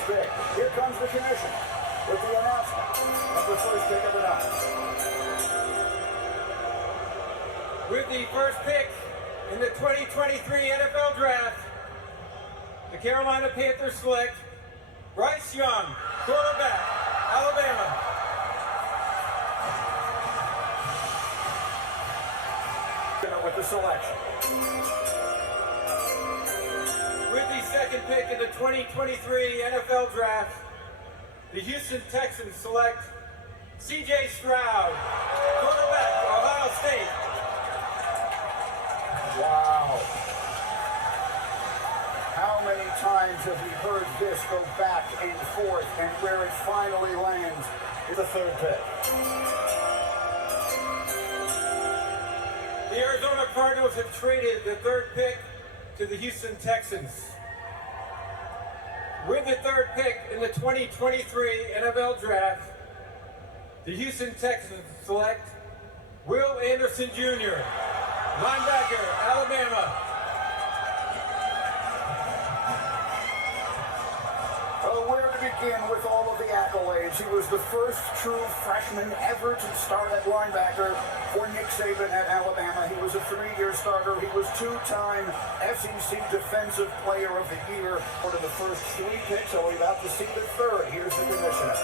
first pick. Here comes the commission with the announcement of the first pick of the night. With the first pick in the 2023 NFL Draft, the Carolina Panthers select Bryce Young, quarterback, Alabama. With the selection. With the second pick in the 2023 NFL Draft, the Houston Texans select C.J. Stroud, quarterback, Ohio State. Wow. How many times have we heard this go back and forth, and where it finally lands is the third pick? The Arizona Cardinals have traded the third pick to the Houston Texans. With the third pick in the 2023 NFL Draft, the Houston Texans select Will Anderson Jr., linebacker, Alabama. Where to begin with all of the accolades? He was the first true freshman ever to start at linebacker for Nick Saban at Alabama. He was a 3-year starter. He was 2-time SEC Defensive Player of the Year. One of the first 3 picks, so we're about to see the third. Here's the commissioner.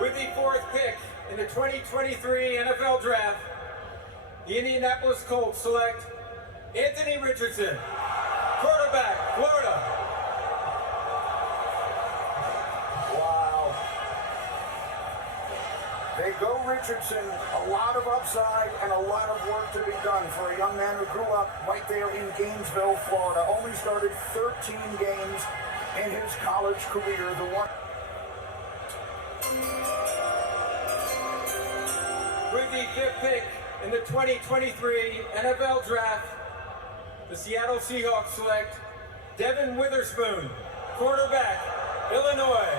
With the fourth pick in the 2023 NFL Draft, the Indianapolis Colts select Anthony Richardson, quarterback, Florida. They go Richardson, a lot of upside and a lot of work to be done for a young man who grew up right there in Gainesville, Florida. Only started 13 games in his college career. The one. With the fifth pick in the 2023 NFL Draft, the Seattle Seahawks select Devin Witherspoon, quarterback, Illinois.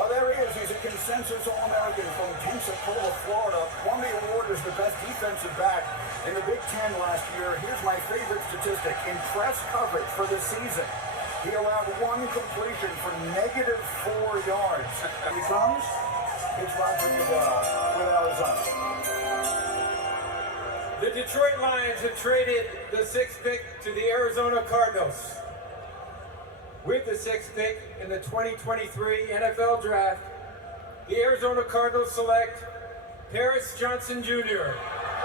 Oh, there he is. He's a consensus All-American from Pensacola, Florida. Won the award as the best defensive back in the Big Ten last year. Here's my favorite statistic. In press coverage for the season, he allowed 1 completion for -4 yards. And he comes, it's Roger Goodell with Arizona. The Detroit Lions have traded the 6th pick to the Arizona Cardinals. With the 6th pick in the 2023 NFL Draft, the Arizona Cardinals select Paris Johnson Jr.,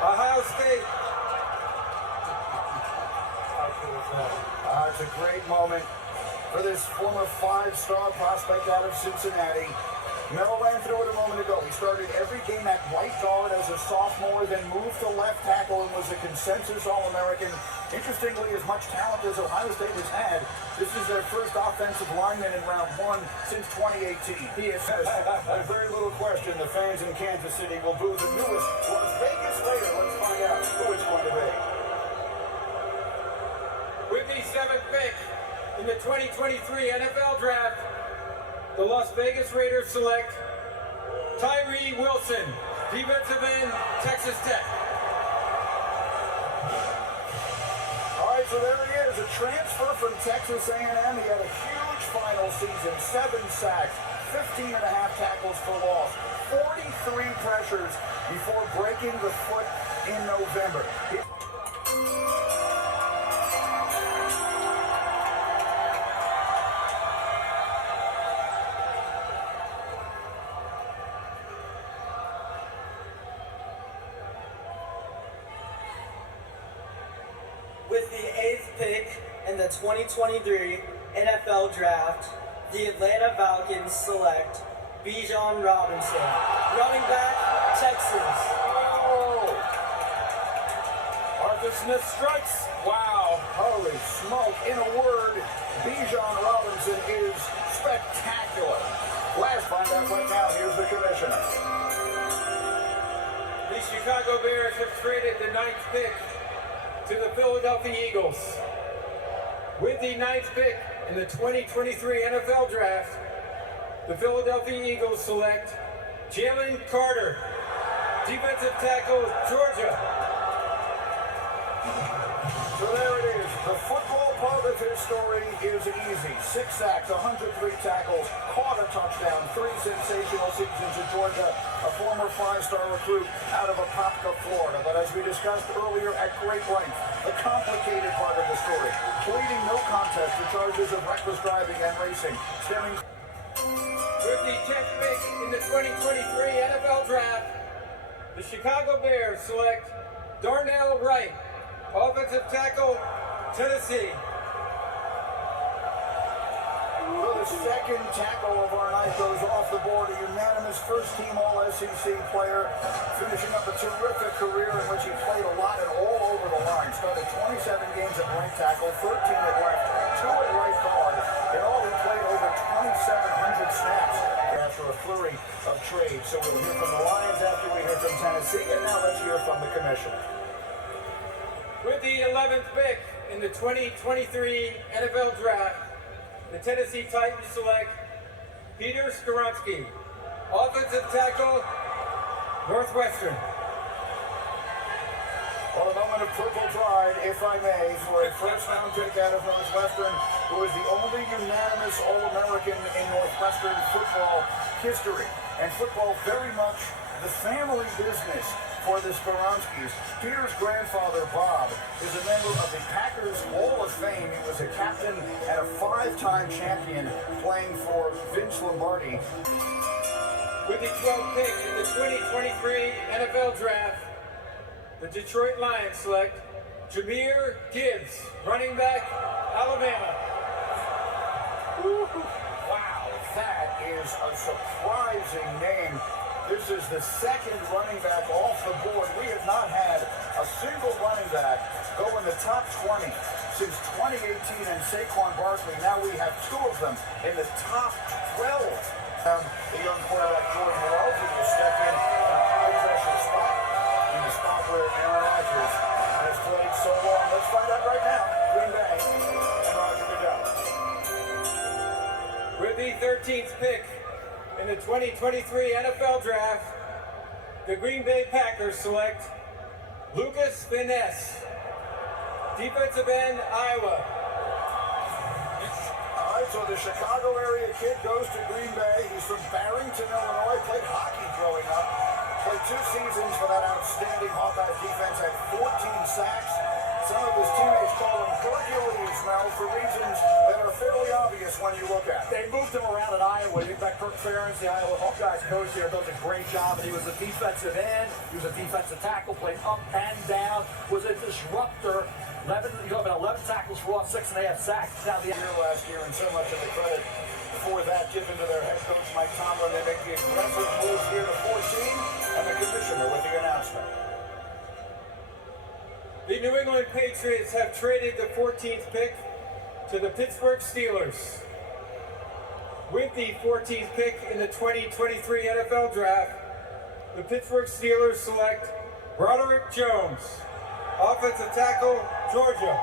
Ohio State. How cool is that? It's a great moment for this former 5-star prospect out of Cincinnati. Mel ran through it a moment ago. He started every game at right guard as a sophomore, then moved to left tackle and was a consensus All-American. Interestingly, as much talent as Ohio State has had, this is their first offensive lineman in round 1 since 2018. He has there's very little question the fans in Kansas City will boo the newest Las Vegas Raider. Let's find out who it's going to be. With the 7th pick in the 2023 NFL Draft, the Las Vegas Raiders select Tyree Wilson, defensive end, Texas Tech. All right, so there he is, a transfer from Texas A&M. He had a huge final season, 7 sacks, 15.5 tackles for loss, 43 pressures before breaking the foot in November. With the 8th pick in the 2023 NFL Draft, the Atlanta Falcons select Bijan Robinson, running back, Texas. Oh! Arthur Smith strikes. Wow. Holy smoke. In a word, Bijan Robinson is spectacular. Let's find out right now. Here's the commissioner. The Chicago Bears have traded the 9th pick to the Philadelphia Eagles. With the 9th pick in the 2023 NFL Draft, the Philadelphia Eagles select Jalen Carter, defensive tackle, Georgia. So there it is, the football story is easy. 6 sacks, 103 tackles, caught a touchdown, 3 sensational seasons at Georgia, a former 5-star recruit out of Apopka, Florida. But as we discussed earlier at great length, the complicated part of the story, pleading no contest to charges of reckless driving and racing, stemming With the 10th pick in the 2023 NFL Draft, the Chicago Bears select Darnell Wright, offensive tackle, Tennessee. So the second tackle of our night goes off the board, a unanimous first-team All-SEC player, finishing up a terrific career in which he played a lot and all over the line. Started 27 games at right tackle, 13 at left, 2 at right guard. In all, he played over 2,700 snaps after a flurry of trades. So we'll hear from the Lions after we hear from Tennessee, and now let's hear from the commissioner. With the 11th pick in the 2023 NFL Draft, the Tennessee Titans select Peter Skoronski, offensive tackle, Northwestern. Well, a moment of purple pride, if I may, for a first-round pick out of Northwestern, who is the only unanimous All-American in Northwestern football history. And football very much the family business for the Skoronskis. Peter's grandfather, Bob, is a member of the Packers Hall of Fame. He was a captain and a 5-time champion playing for Vince Lombardi. With the 12th pick in the 2023 NFL Draft, the Detroit Lions select Jahmyr Gibbs, running back, Alabama. Wow, that is a surprising name. This is the second running back off the board. We have not had a single running back go in the top 20 since 2018 and Saquon Barkley. Now we have 2 of them in the top 12. The young quarterback Jordan Love will step in a high-pressure spot in the spot where Aaron Rodgers has played so long. Let's find out right now. Green Bay and Roger Goodell. With the 13th pick in the 2023 NFL Draft, the Green Bay Packers select Lucas Van Ness, defensive end, Iowa. All right, so the Chicago area kid goes to Green Bay. He's from Barrington, Illinois. Played hockey growing up. Played 2 seasons for that outstanding Hawkeye defense. Had 14 sacks. Some of his teammates call him Hercules now for reasons that are fairly obvious when you look at it. They moved him around at Iowa. In fact, Kirk Ferentz, the Iowa Hawkeyes coach here, does a great job. And he was a defensive end. He was a defensive tackle, played up and down, was a disruptor. 11 tackles for loss, 6.5 sacks. Now the Last year, and so much of the credit for that given to their head coach, Mike Tomlin. They make the aggressive move here to 14, and the commissioner with the announcement. The New England Patriots have traded the 14th pick to the Pittsburgh Steelers. With the 14th pick in the 2023 NFL Draft, the Pittsburgh Steelers select Broderick Jones, offensive tackle, Georgia.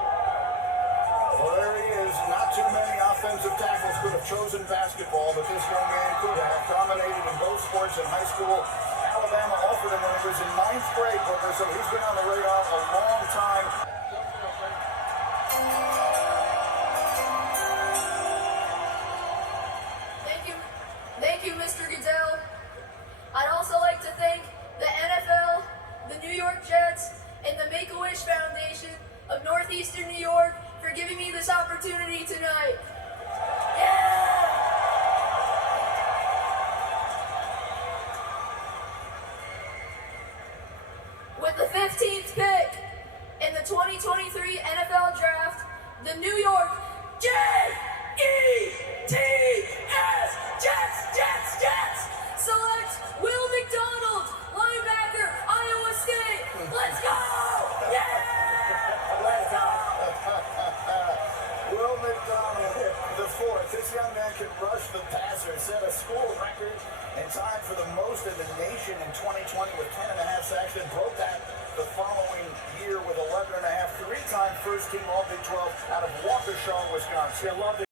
Well, there he is. Not too many offensive tackles could have chosen basketball, but this young man could have dominated in both sports in high school. Alabama offered him when he was in 9th grade, Booker, so he's been on the radar a long time. Thank you, Mr. Goodell. I'd also like to thank the NFL, the New York Jets, and the Make-A-Wish Foundation of Northeastern New York for giving me this opportunity tonight. Yeah! With the 15th pick in the 2023 NFL Draft, the New York Jets select Will McDonald, linebacker, Iowa State. Let's go! Yeah! Let's go! Will McDonald, the 4th. This young man can rush the passer, set a school record and tied for the most in the nation in 2020 with 10.5 sacks, and broke that the following year with 11.5. 3-time first-team All Big 12 out of Waukesha, Wisconsin. I love it.